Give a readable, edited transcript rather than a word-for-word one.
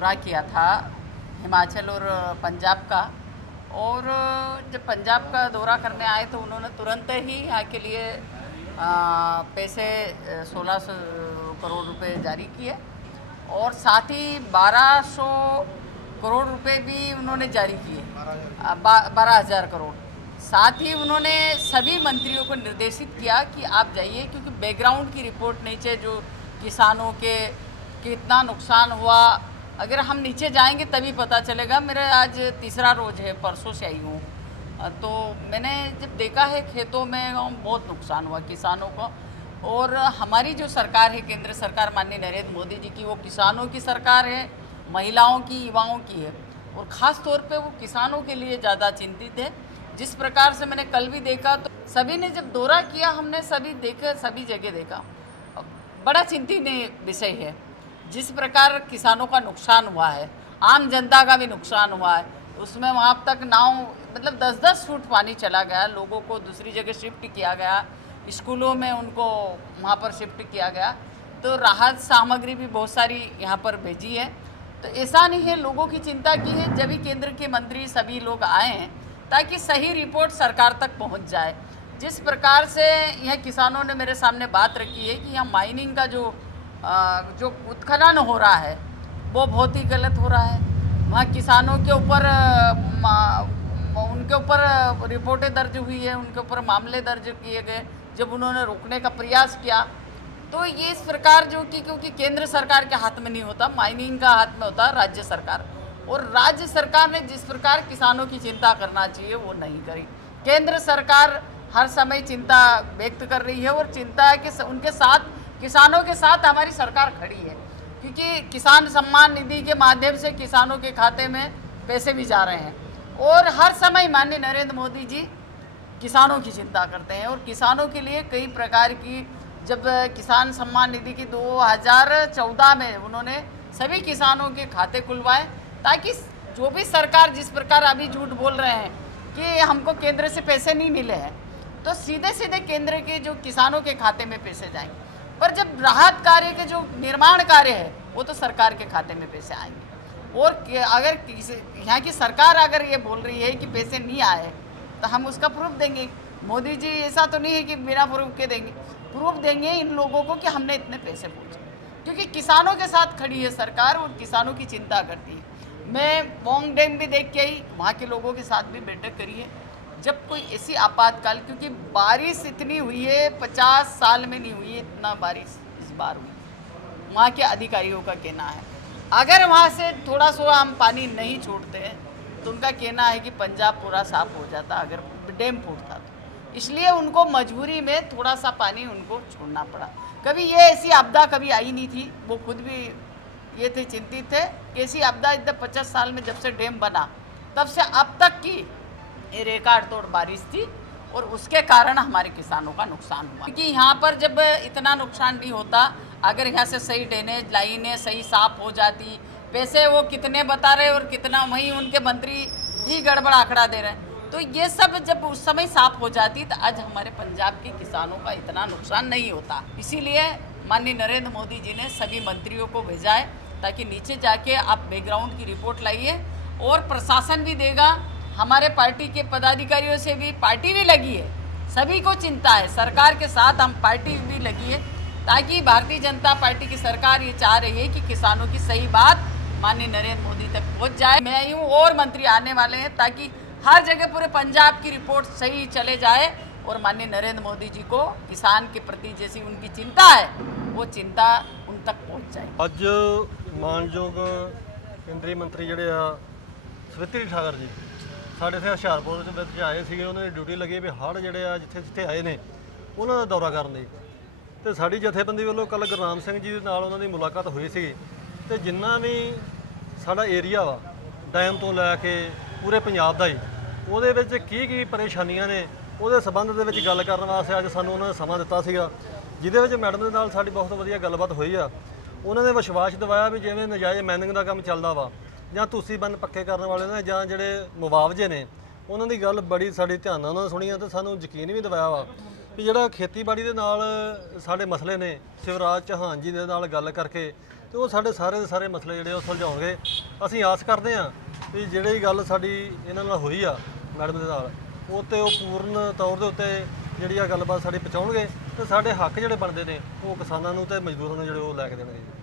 दौरा किया था हिमाचल और पंजाब का। और जब पंजाब का दौरा करने आए तो उन्होंने तुरंत ही यहाँ के लिए पैसे 1600 करोड़ रुपए जारी किए और साथ ही 1200 करोड़ रुपए भी उन्होंने जारी किए, 12,000 करोड़। साथ ही उन्होंने सभी मंत्रियों को निर्देशित किया कि आप जाइए, क्योंकि बैकग्राउंड की रिपोर्ट नीचे जो किसानों के कितना नुकसान हुआ, अगर हम नीचे जाएंगे तभी पता चलेगा। मेरा आज तीसरा रोज़ है, परसों से आई हूँ, तो मैंने जब देखा है खेतों में बहुत नुकसान हुआ किसानों को। और हमारी जो सरकार है, केंद्र सरकार माननीय नरेंद्र मोदी जी की, वो किसानों की सरकार है, महिलाओं की, युवाओं की है, और ख़ास तौर पे वो किसानों के लिए ज़्यादा चिंतित है। जिस प्रकार से मैंने कल भी देखा, तो सभी ने जब दौरा किया, हमने सभी जगह देखा, बड़ा चिंतनीय विषय है। जिस प्रकार किसानों का नुकसान हुआ है, आम जनता का भी नुकसान हुआ है, उसमें वहाँ तक नाव मतलब 10-10 फुट पानी चला गया, लोगों को दूसरी जगह शिफ्ट किया गया, स्कूलों में उनको वहाँ पर शिफ्ट किया गया, तो राहत सामग्री भी बहुत सारी यहाँ पर भेजी है। तो ऐसा नहीं है, लोगों की चिंता की है, जब भी केंद्र के मंत्री सभी लोग आए हैं ताकि सही रिपोर्ट सरकार तक पहुँच जाए। जिस प्रकार से यह किसानों ने मेरे सामने बात रखी है कि यहाँ माइनिंग का जो उत्खनन हो रहा है वो बहुत ही गलत हो रहा है। वहाँ किसानों के ऊपर उनके ऊपर रिपोर्टें दर्ज हुई है, उनके ऊपर मामले दर्ज किए गए जब उन्होंने रोकने का प्रयास किया। तो ये इस प्रकार जो कि क्योंकि केंद्र सरकार के हाथ में नहीं होता, माइनिंग का हाथ में होता राज्य सरकार, और राज्य सरकार ने जिस प्रकार किसानों की चिंता करना चाहिए वो नहीं करी। केंद्र सरकार हर समय चिंता व्यक्त कर रही है और चिंता है कि उनके साथ, किसानों के साथ हमारी सरकार खड़ी है, क्योंकि किसान सम्मान निधि के माध्यम से किसानों के खाते में पैसे भी जा रहे हैं। और हर समय माननीय नरेंद्र मोदी जी किसानों की चिंता करते हैं, और किसानों के लिए कई प्रकार की, जब किसान सम्मान निधि की 2014 में उन्होंने सभी किसानों के खाते खुलवाए, ताकि जो भी सरकार जिस प्रकार अभी झूठ बोल रहे हैं कि हमको केंद्र से पैसे नहीं मिले हैं, तो सीधे सीधे केंद्र के जो किसानों के खाते में पैसे जाएंगे, पर जब राहत कार्य के जो निर्माण कार्य है वो तो सरकार के खाते में पैसे आएंगे। और अगर यहाँ की सरकार अगर ये बोल रही है कि पैसे नहीं आए तो हम उसका प्रूफ देंगे। मोदी जी ऐसा तो नहीं है कि बिना प्रूफ के देंगे, प्रूफ देंगे इन लोगों को कि हमने इतने पैसे पहुँचे, क्योंकि किसानों के साथ खड़ी है सरकार और किसानों की चिंता करती है। मैं बोंग डैम भी देख के आई, वहाँ के लोगों के साथ भी बैठक करी है। जब कोई ऐसी आपातकाल, क्योंकि बारिश इतनी हुई है, 50 साल में नहीं हुई है इतना बारिश इस बार हुई, वहाँ के अधिकारियों का कहना है। अगर वहाँ से थोड़ा सा हम पानी नहीं छोड़ते हैं तो उनका कहना है कि पंजाब पूरा साफ हो जाता अगर डैम फूटता तो, इसलिए उनको मजबूरी में थोड़ा सा पानी उनको छोड़ना पड़ा। कभी ये ऐसी आपदा कभी आई नहीं थी, वो खुद भी ये थे चिंतित थे कि ऐसी आपदा इधर 50 साल में जब से डैम बना तब से अब तक की ये रिकॉर्ड तोड़ बारिश थी, और उसके कारण हमारे किसानों का नुकसान हुआ। क्योंकि यहाँ पर जब इतना नुकसान नहीं होता, अगर यहाँ से सही ड्रेनेज लाइनें सही साफ हो जाती, पैसे वो कितने बता रहे और कितना वहीं उनके मंत्री ही गड़बड़ आंकड़ा दे रहे हैं, तो ये सब जब उस समय साफ हो जाती तो आज हमारे पंजाब के किसानों का इतना नुकसान नहीं होता। इसीलिए माननीय नरेंद्र मोदी जी ने सभी मंत्रियों को भेजा है ताकि नीचे जाके आप बैकग्राउंड की रिपोर्ट लाइए, और प्रशासन भी देगा। हमारे पार्टी के पदाधिकारियों से भी, पार्टी भी लगी है, सभी को चिंता है, सरकार के साथ हम पार्टी भी लगी है, ताकि भारतीय जनता पार्टी की सरकार ये चाह रही है कि किसानों की सही बात माननीय नरेंद्र मोदी तक पहुंच जाए। मैं आई हूँ और मंत्री आने वाले हैं ताकि हर जगह पूरे पंजाब की रिपोर्ट सही चले जाए, और माननीय नरेंद्र मोदी जी को किसान के प्रति जैसी उनकी चिंता है वो चिंता उन तक पहुँच जाए। ਅੱਜ ਮਾਨਯੋਗ ਕੇਂਦਰੀ ਮੰਤਰੀ ਜਿਹੜੇ ਆ ਸਵਿਤਰੀ ਠਾਕਰ ਜੀ ਸਾਡੇ ਇੱਥੇ ਹੁਸ਼ਿਆਰਪੁਰ ਦੇ ਵਿੱਚ ਆਏ ਸੀਗੇ। ਉਹਨਾਂ ਦੀ ਡਿਊਟੀ ਲੱਗੀ ਵੀ ਹੜ੍ਹ ਜਿਹੜੇ ਆ ਜਿੱਥੇ ਜਿੱਥੇ ਆਏ ਨੇ ਉਹਨਾਂ ਦਾ ਦੌਰਾ ਕਰਨ ਦੀ, ਤੇ ਸਾਡੀ ਜਥੇਬੰਦੀ ਵੱਲੋਂ ਕੱਲ੍ਹ ਗੁਰਨਾਮ ਸਿੰਘ ਜੀ ਦੇ ਨਾਲ ਉਹਨਾਂ ਦੀ ਮੁਲਾਕਾਤ ਹੋਈ ਸੀ। ਤੇ ਜਿੰਨਾ ਵੀ ਸਾਡਾ ਏਰੀਆ ਵਾ ਡੈਮ ਤੋਂ ਲੈ ਕੇ ਪੂਰੇ ਪੰਜਾਬ ਦਾ ਹੀ, ਉਹਦੇ ਵਿੱਚ ਕੀ ਪਰੇਸ਼ਾਨੀਆਂ ਨੇ ਉਹਦੇ ਸੰਬੰਧ ਦੇ ਵਿੱਚ ਗੱਲ ਕਰਨ ਵਾਸਤੇ ਅੱਜ ਸਾਨੂੰ ਉਹਨਾਂ ਨੇ ਸਮਾਂ ਦਿੱਤਾ ਸੀਗਾ, ਜਿਹਦੇ ਵਿੱਚ ਮੈਡਮ ਦੇ ਨਾਲ ਸਾਡੀ ਬਹੁਤ ਵਧੀਆ ਗੱਲਬਾਤ ਹੋਈ ਆ। ਉਹਨਾਂ ਨੇ ਵਿਸ਼ਵਾਸ ਦਿਵਾਇਆ ਵੀ ਜਿਵੇਂ ਨਜਾਇਜ਼ ਮਾਈਨਿੰਗ ਦਾ ਕੰਮ ਚੱਲਦਾ ਵਾ ਜਾਂ ਤੁਸੀਂ ਬੰਨ ਪੱਕੇ ਕਰਨ ਵਾਲੇ ਨੇ ਜਾਂ ਜਿਹੜੇ ਮੁਆਵਜ਼ੇ ਨੇ, ਉਹਨਾਂ ਦੀ ਗੱਲ ਬੜੀ ਸਾਡੇ ਧਿਆਨ ਨਾਲ ਉਹਨਾਂ ਨੇ ਸੁਣੀ ਆ, ਤੇ ਸਾਨੂੰ ਯਕੀਨ ਵੀ ਦਿਵਾਇਆ ਵਾ ਵੀ ਜਿਹੜਾ ਖੇਤੀਬਾੜੀ ਦੇ ਨਾਲ ਸਾਡੇ ਮਸਲੇ ਨੇ, ਸ਼ਿਵਰਾਜ ਚੌਹਾਨ ਜੀ ਦੇ ਨਾਲ ਗੱਲ ਕਰਕੇ ਤੇ ਉਹ ਸਾਡੇ ਸਾਰੇ ਦੇ ਸਾਰੇ ਮਸਲੇ ਜਿਹੜੇ ਉਹ ਸੁਲਝਾਉਣਗੇ। ਅਸੀਂ ਆਸ ਕਰਦੇ ਹਾਂ ਵੀ ਜਿਹੜੀ ਗੱਲ ਸਾਡੀ ਇਹਨਾਂ ਨਾਲ ਹੋਈ ਆ ਮੈਡਮ ਦੇ ਨਾਲ, ਉਹ ਤੇ ਉਹ ਪੂਰਨ ਤੌਰ ਦੇ ਉੱਤੇ ਜਿਹੜੀ ਆ ਗੱਲਬਾਤ ਸਾਡੀ ਪਹੁੰਚਾਉਣਗੇ ਤੇ ਸਾਡੇ ਹੱਕ ਜਿਹੜੇ ਬਣਦੇ ਨੇ ਉਹ ਕਿਸਾਨਾਂ ਨੂੰ ਤੇ ਮਜ਼ਦੂਰਾਂ ਨੂੰ ਜਿਹੜੇ ਉਹ ਲੈ ਕੇ ਦੇਣਗੇ।